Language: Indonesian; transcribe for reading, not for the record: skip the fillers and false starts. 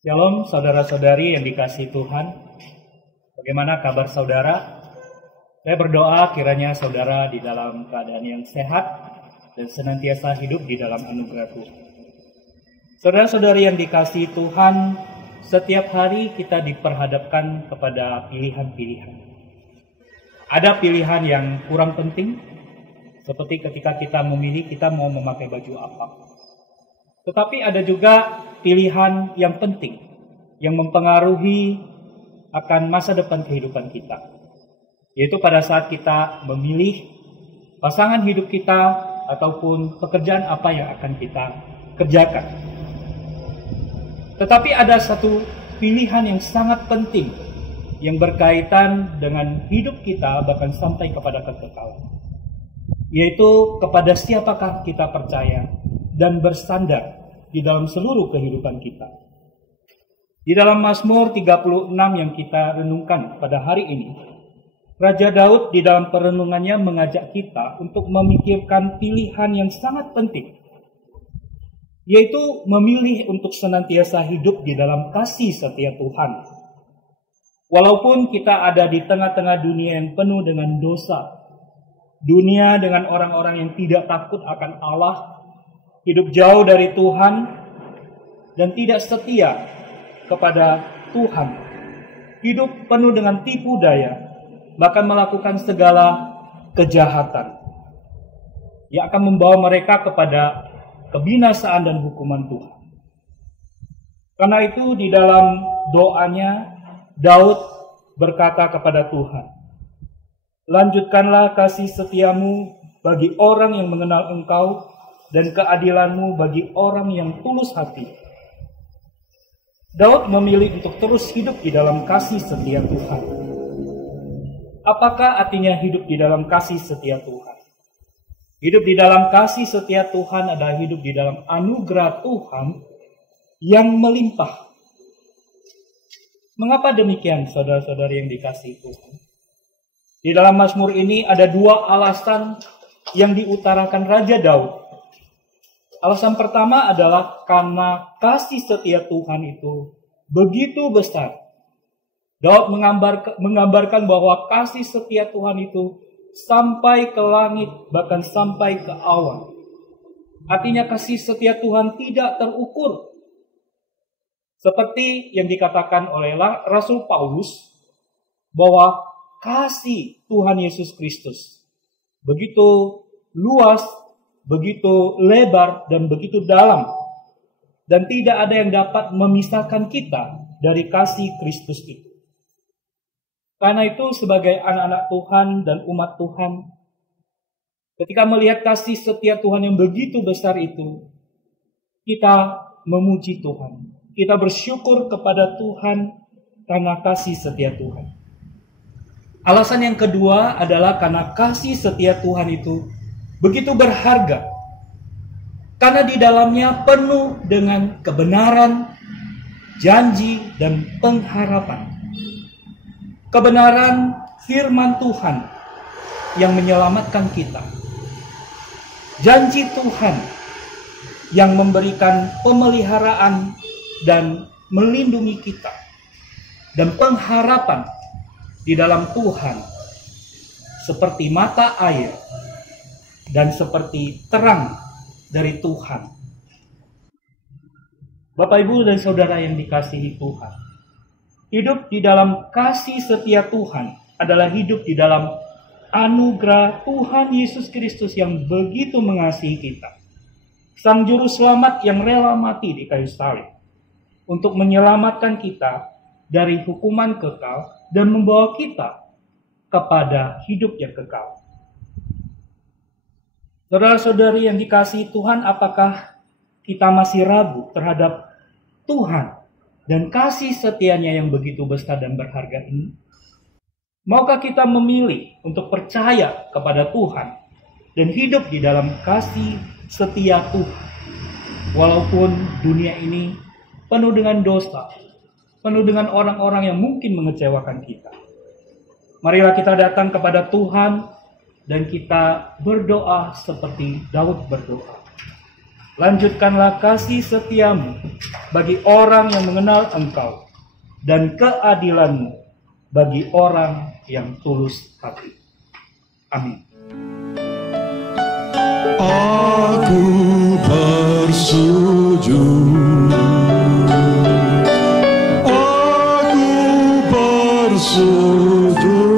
Shalom saudara-saudari yang dikasihi Tuhan. Bagaimana kabar saudara? Saya berdoa kiranya saudara di dalam keadaan yang sehat dan senantiasa hidup di dalam anugerah Tuhan. Saudara-saudari yang dikasihi Tuhan, setiap hari kita diperhadapkan kepada pilihan-pilihan. Ada pilihan yang kurang penting, seperti ketika kita memilih kita mau memakai baju apa. Tetapi ada juga pilihan yang penting, yang mempengaruhi akan masa depan kehidupan kita. Yaitu pada saat kita memilih pasangan hidup kita ataupun pekerjaan apa yang akan kita kerjakan. Tetapi ada satu pilihan yang sangat penting yang berkaitan dengan hidup kita bahkan sampai kepada kekekalan. Yaitu kepada siapakah kita percaya dan bersandar di dalam seluruh kehidupan kita. Di dalam Mazmur 36 yang kita renungkan pada hari ini, Raja Daud di dalam perenungannya mengajak kita untuk memikirkan pilihan yang sangat penting, yaitu memilih untuk senantiasa hidup di dalam kasih setia Tuhan. Walaupun kita ada di tengah-tengah dunia yang penuh dengan dosa, dunia dengan orang-orang yang tidak takut akan Allah, hidup jauh dari Tuhan, dan tidak setia kepada Tuhan. Hidup penuh dengan tipu daya, bahkan melakukan segala kejahatan yang akan membawa mereka kepada kebinasaan dan hukuman Tuhan. Karena itu di dalam doanya, Daud berkata kepada Tuhan, "Lanjutkanlah kasih setiamu bagi orang yang mengenal Engkau, dan keadilanmu bagi orang yang tulus hati." Daud memilih untuk terus hidup di dalam kasih setia Tuhan. Apakah artinya hidup di dalam kasih setia Tuhan? Hidup di dalam kasih setia Tuhan adalah hidup di dalam anugerah Tuhan yang melimpah. Mengapa demikian, saudara-saudari yang dikasihi Tuhan? Di dalam Mazmur ini ada dua alasan yang diutarakan Raja Daud. Alasan pertama adalah karena kasih setia Tuhan itu begitu besar. Daud menggambarkan bahwa kasih setia Tuhan itu sampai ke langit, bahkan sampai ke awan. Artinya kasih setia Tuhan tidak terukur. Seperti yang dikatakan oleh Rasul Paulus, bahwa kasih Tuhan Yesus Kristus begitu luas, begitu lebar, dan begitu dalam. Dan tidak ada yang dapat memisahkan kita dari kasih Kristus itu. Karena itu sebagai anak-anak Tuhan dan umat Tuhan, ketika melihat kasih setia Tuhan yang begitu besar itu, kita memuji Tuhan. Kita bersyukur kepada Tuhan karena kasih setia Tuhan. Alasan yang kedua adalah karena kasih setia Tuhan itu begitu berharga, karena di dalamnya penuh dengan kebenaran, janji, dan pengharapan. Kebenaran firman Tuhan yang menyelamatkan kita. Janji Tuhan yang memberikan pemeliharaan dan melindungi kita. Dan pengharapan di dalam Tuhan seperti mata air dan seperti terang dari Tuhan. Bapak, Ibu, dan Saudara yang dikasihi Tuhan, hidup di dalam kasih setia Tuhan adalah hidup di dalam anugerah Tuhan Yesus Kristus yang begitu mengasihi kita. Sang Juru Selamat yang rela mati di kayu salib untuk menyelamatkan kita dari hukuman kekal dan membawa kita kepada hidup yang kekal. Saudara-saudari yang dikasihi Tuhan, apakah kita masih ragu terhadap Tuhan dan kasih setianya yang begitu besar dan berharga ini? Maukah kita memilih untuk percaya kepada Tuhan dan hidup di dalam kasih setia Tuhan? Walaupun dunia ini penuh dengan dosa, penuh dengan orang-orang yang mungkin mengecewakan kita. Marilah kita datang kepada Tuhan dan kita berdoa seperti Daud berdoa. Lanjutkanlah kasih setiamu bagi orang yang mengenal Engkau, dan keadilanmu bagi orang yang tulus hati. Amin. Aku bersujud, aku bersujud.